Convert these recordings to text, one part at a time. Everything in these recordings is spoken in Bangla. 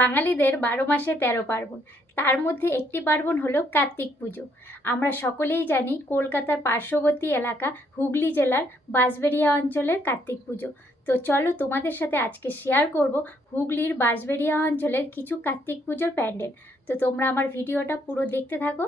বাঙালিদের বারো মাসে তেরো পার্বণ। তার মধ্যে একটি পার্বণ হলো কার্তিক পুজো। আমরা সকলেই জানি কলকাতার পার্শ্ববর্তী এলাকা হুগলি জেলার বাঁশবেড়িয়া অঞ্চলের কার্তিক পুজো। তো চলো তোমাদের সাথে আজকে শেয়ার করব হুগলির বাঁশবেড়িয়া অঞ্চলের কিছু কার্তিক পুজোর প্যান্ডেল। তো তোমরা আমার ভিডিওটা পুরো দেখতে থাকো।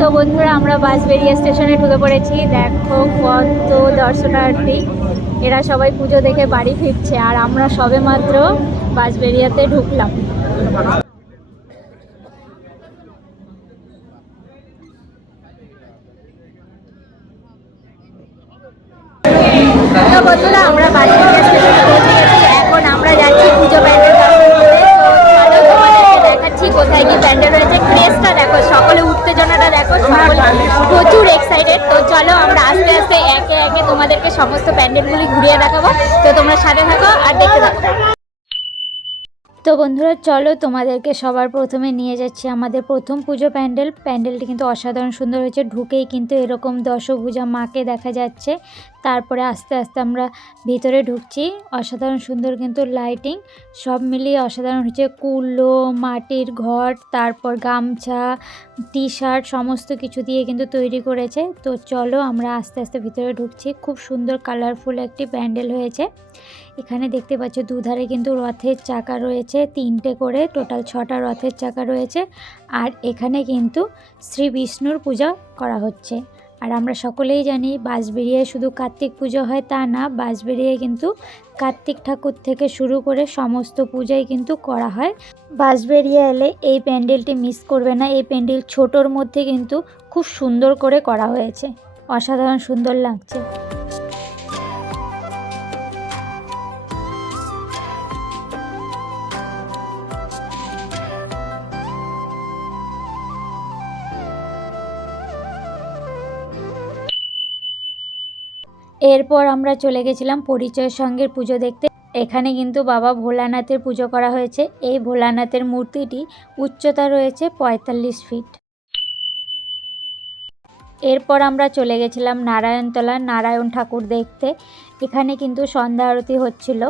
তো বন্ধুরা আমরা বাঁশবেড়িয়া স্টেশনে ঢুকে পড়েছি। দেখো কত দর্শনার্থী। এরা সবাই পুজো দেখে বাড়ি ফিরছে আর আমরা সবে মাত্র বাঁশবেরিয়াতে ঢুকলাম বন্ধুরা আমরা বাঁশবেড়িয়া স্টেশনে পৌঁছে গেছি এখন আমরা যাচ্ছি পুজো প্যান্ডেল দর্শন করতে তো চলো তোমাদেরকে দেখাচ্ছি কোথায় কি প্যান্ডেল রয়েছে ক্রেজটা দেখো সকলে উত্তেজনাটা দেখো সকলে প্রচুর এক্সাইটেড তো চলো আমরা আস্তে আস্তে একে একে তোমাদেরকে সমস্ত প্যান্ডেলগুলি ঘুরিয়ে দেখাবো। তো তোমরা সাথে থাকো আর দেখতে থাকো। তো বন্ধুরা চলো তোমাদেরকে সবার প্রথমে নিয়ে যাচ্ছি আমাদের প্রথম পুজো প্যান্ডেল। প্যান্ডেলটি কিন্তু অসাধারণ সুন্দর হয়েছে ঢুকেই কিন্তু এরকম দশভুজা মাকে দেখা যাচ্ছে। তারপরে আস্তে আস্তে আমরা ভিতরে ঢুকছি। অসাধারণ সুন্দর কিন্তু লাইটিং সব মিলিয়ে অসাধারণ হচ্ছে কুলো, মাটির ঘট তারপর গামছা টি শার্ট সমস্ত কিছু দিয়ে কিন্তু তৈরি করেছে। তো চলো আমরা আস্তে আস্তে ভিতরে ঢুকছি। খুব সুন্দর কালারফুল একটি প্যান্ডেল হয়েছে। এখানে দেখতে পাচ্ছ দুধারে কিন্তু রথের চাকা রয়েছে, তিনটে করে টোটাল ছটা রথের চাকা রয়েছে। আর এখানে কিন্তু শ্রী বিষ্ণুর পূজা করা হচ্ছে। আর আমরা সকলেই জানি বাঁশবেড়িয়ায় শুধু কার্তিক পুজো হয় তা না, বাঁশবেড়িয়ায় কিন্তু কার্তিক ঠাকুর থেকে শুরু করে সমস্ত পূজাই কিন্তু করা হয়। বাঁশবেড়িয়া এলে এই প্যান্ডেলটি মিস করবে না, এই প্যান্ডেল ছোটোর মধ্যে কিন্তু খুব সুন্দর করে করা হয়েছে। অসাধারণ সুন্দর লাগছে। এরপর আমরা চলে গেছিলাম পরিচয় সঙ্গের পুজো দেখতে। এখানে কিন্তু বাবা ভোলানাথের পুজো করা হয়েছে। এই ভোলানাথের মূর্তিটি উচ্চতা রয়েছে পঁয়তাল্লিশ ফিট। এরপর আমরা চলে গেছিলাম নারায়ণতলা নারায়ণ ঠাকুর দেখতে। এখানে কিন্তু সন্ধ্যা আরতি হচ্ছিল।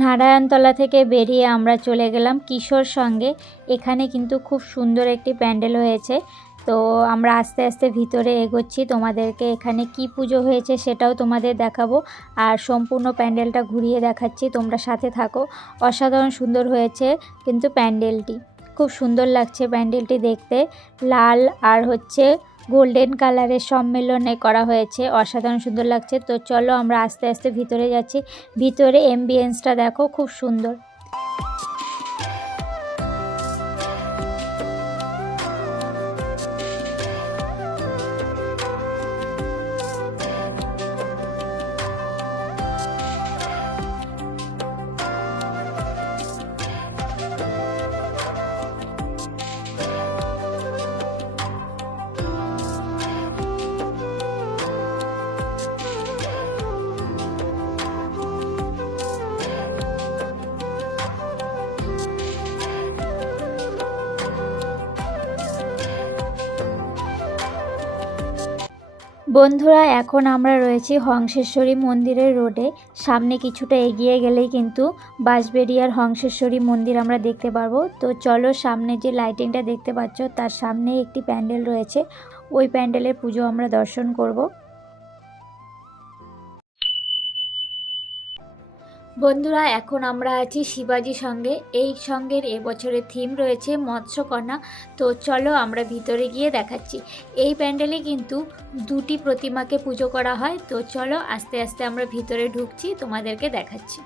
নারায়ণতলা থেকে বেরিয়ে আমরা চলে গেলাম কিশোর সঙ্গে। এখানে কিন্তু খুব সুন্দর একটি প্যান্ডেল হয়েছে। তো আমরা আস্তে আস্তে ভিতরে এগোচ্ছি। তোমাদেরকে এখানে কি পুজো হয়েছে সেটাও তোমাদের দেখাবো। আর সম্পূর্ণ প্যান্ডেলটা ঘুরিয়ে দেখাচ্ছি। তোমরা সাথে থাকো। অসাধারণ সুন্দর হয়েছে কিন্তু প্যান্ডেলটি। খুব সুন্দর লাগছে প্যান্ডেলটি দেখতে। লাল আর হচ্ছে গোল্ডেন কালারের সম্মেলনে করা হয়েছে। অসাধারণ সুন্দর লাগছে। তো চলো আমরা আস্তে আস্তে ভিতরে যাচ্ছি। ভিতরে এমবিয়েন্সটা দেখো, খুব সুন্দর। বন্ধুরা, এখন আমরা রয়েছি হংসেশ্বরী মন্দিরের রোডে। সামনে কিছুটা এগিয়ে গেলেই কিন্তু বাঁশবেড়িয়ার হংসেশ্বরী মন্দির আমরা দেখতে পারব। তো চলো, সামনে যে লাইটিংটা দেখতে পাচ্ছ, তার সামনে একটি প্যান্ডেল রয়েছে। ওই প্যান্ডেলের পুজো আমরা দর্শন করব। বন্ধুরা, এখন আমরা আছি শিবাজি সঙ্গে। এই সঙ্গের এবছরের থিম রয়েছে মৎস্যকন্যা। তো চলো আমরা ভিতরে গিয়ে দেখাচ্ছি। এই প্যান্ডেলে কিন্তু দুটি প্রতিমাকে পুজো করা হয়। তো চলো আস্তে আস্তে আমরা ভিতরে ঢুকছি, তোমাদেরকে দেখাচ্ছি।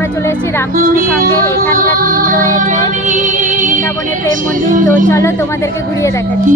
আমরা চলে এসেছি রামকৃষ্ণ সঙ্গে এখানকার টিম রয়েছে বৃন্দাবনের প্রেম মন্দির। তো চলো তোমাদেরকে ঘুরিয়ে দেখাচ্ছি।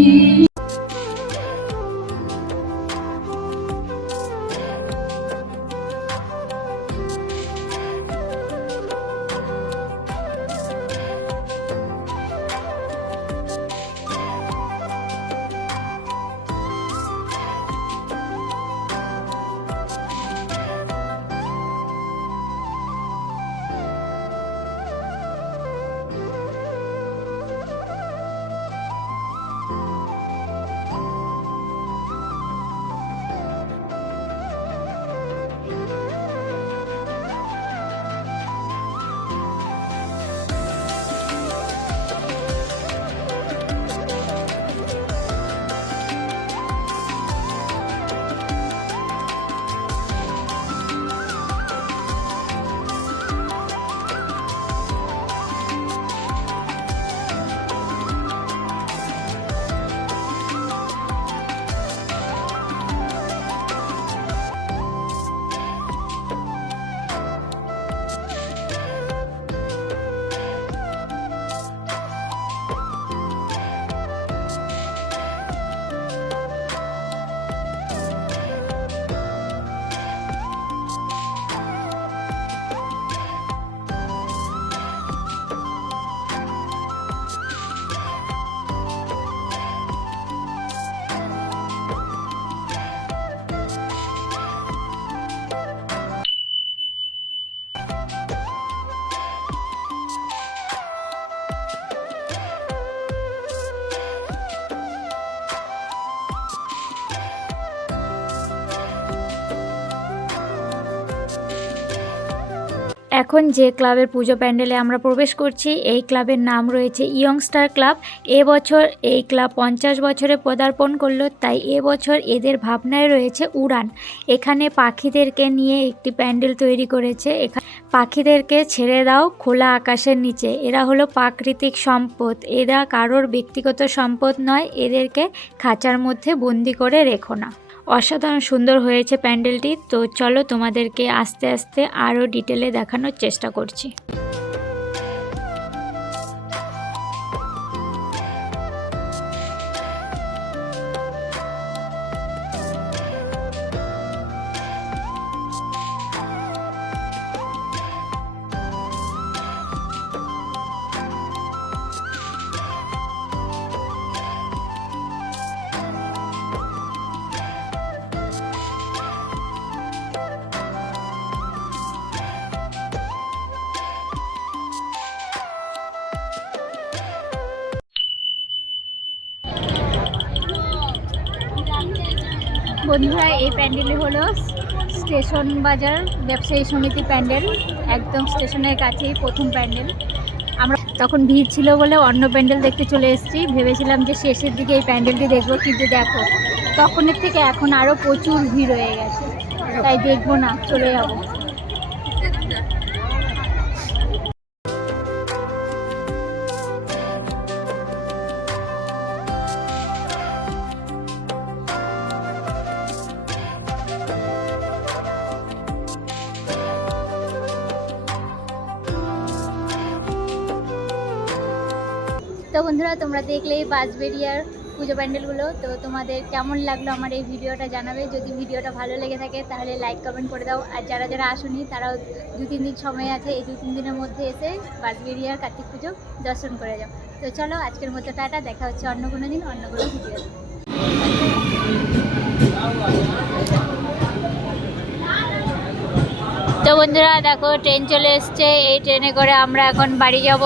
এখন যে ক্লাবের পুজো প্যান্ডেলে আমরা প্রবেশ করছি, এই ক্লাবের নাম রয়েছে ইয়ংস্টার ক্লাব। এবছর এই ক্লাব পঞ্চাশ বছরে পদার্পণ করল, তাই এবছর এদের ভাবনায় রয়েছে উড়ান। এখানে পাখিদেরকে নিয়ে একটি প্যান্ডেল তৈরি করেছে। এখানে পাখিদেরকে ছেড়ে দাও খোলা আকাশের নিচে। এরা হলো প্রাকৃতিক সম্পদ। এরা কারোর ব্যক্তিগত সম্পদ নয়, এদেরকে খাঁচার মধ্যে বন্দি করে রেখো না। অসাধারণ সুন্দর হয়েছে প্যান্ডেলটি। তো চলো তোমাদেরকে আস্তে আস্তে আরও ডিটেলে দেখানোর চেষ্টা করছি। বন্ধুরা, এই প্যান্ডেলটি হলো স্টেশন বাজার ব্যবসায়ী সমিতি প্যান্ডেল, একদম স্টেশনের কাছেই প্রথম প্যান্ডেল। আমরা তখন ভিড় ছিল বলে অন্য প্যান্ডেল দেখতে চলে এসেছি। ভেবেছিলাম যে শেষের দিকে এই প্যান্ডেলটি দেখব, কিন্তু দেখো, তখনের থেকে এখন আরও প্রচুর ভিড় হয়ে গেছে। তাই দেখব না, চলে যাব। তো বন্ধুরা, তোমরা দেখলেই বাঁশবেরিয়ার পুজো প্যান্ডেলগুলো। তো তোমাদের কেমন লাগল আমার এই ভিডিওটা জানাবে? যদি ভিডিওটা ভালো লেগে থাকে, তাহলে লাইক কমেন্ট করে দাও। আর যারা যারা আসুনি, তারাও দু তিন দিন সময় আছে, এই দু তিন দিনের মধ্যে এসে বাঁশবেরিয়ার কার্তিক পুজো দর্শন করে যাও। তো চলো, আজকের মতো টাটা, দেখা হচ্ছে অন্য কোনো দিন, অন্য কোনো ভিডিও তো বন্ধুরা, দেখো ট্রেন চলে এসছে। এই ট্রেনে করে আমরা এখন বাড়ি যাব।